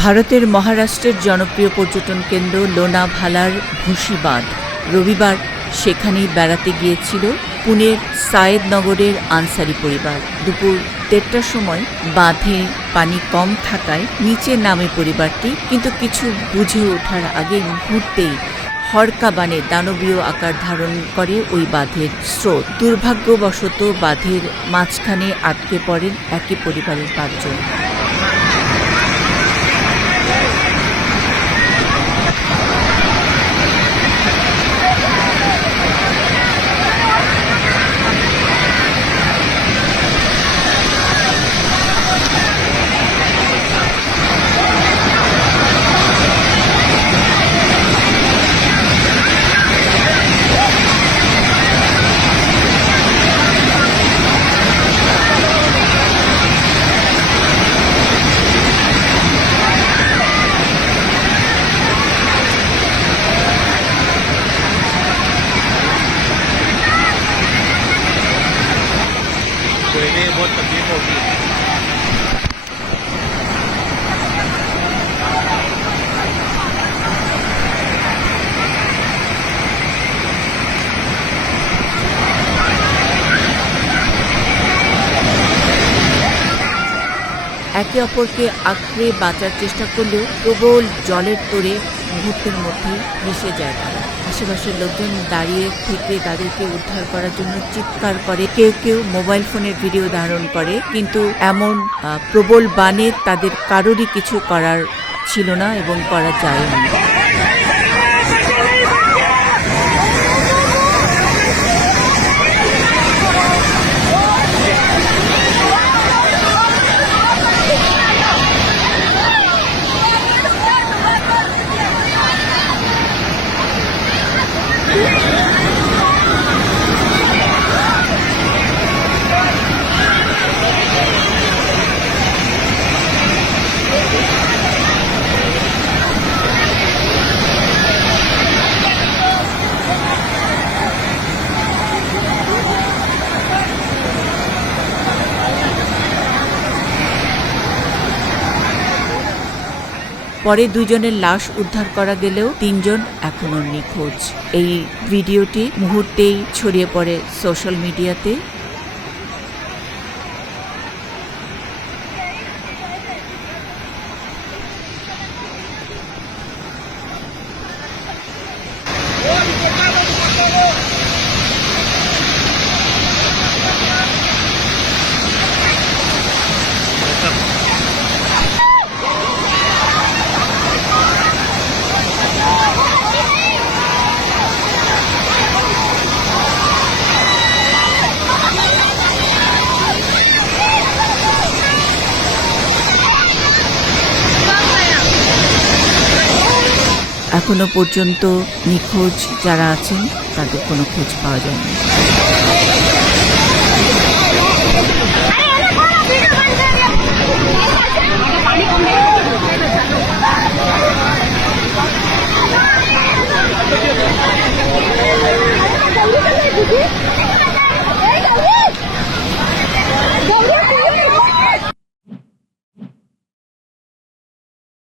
ভারতের মহারাষ্ট্রের জনপ্রিয় পর্যটন কেন্দ্র লোনাভালার ভুসি বাঁধ রবিবার সেখানেই বেড়াতে গিয়েছিল পুনের সায়েদনগরের আনসারি পরিবার। দুপুর দেড়টার সময় বাঁধে পানি কম থাকায় নিচে নামে পরিবারটি, কিন্তু কিছু বুঝে ওঠার আগে মুহূর্তেই হরকা বানে দানবীয় আকার ধারণ করে ওই বাঁধের স্রোত। দুর্ভাগ্যবশত বাঁধের মাঝখানে আটকে পড়েন একই পরিবারের পাঁচজন। कोयले बहुत तकलीफ होगी একে অপরকে আঁকড়ে বাঁচার চেষ্টা করলেও প্রবল জলের তোড়ে মুহূর্তের মধ্যে ভেসে যায় তারা আশেপাশের লোকজন দাঁড়িয়ে থেকে তাদেরকে উদ্ধার করার জন্য চিৎকার করে। কেউ কেউ মোবাইল ফোনের ভিডিও ধারণ করে, কিন্তু এমন প্রবল বানে তাদের কারোরই কিছু করার ছিল না এবং করা যায়নি পরে দুজনের লাশ উদ্ধার করা গেলেও তিনজন এখনও নিখোঁজ। এই ভিডিওটি মুহূর্তেই ছড়িয়ে পড়ে সোশ্যাল মিডিয়াতে। এখনও পর্যন্ত নিখোঁজ যারা আছেন তাদের কোনো খোঁজ পাওয়া যায়নি।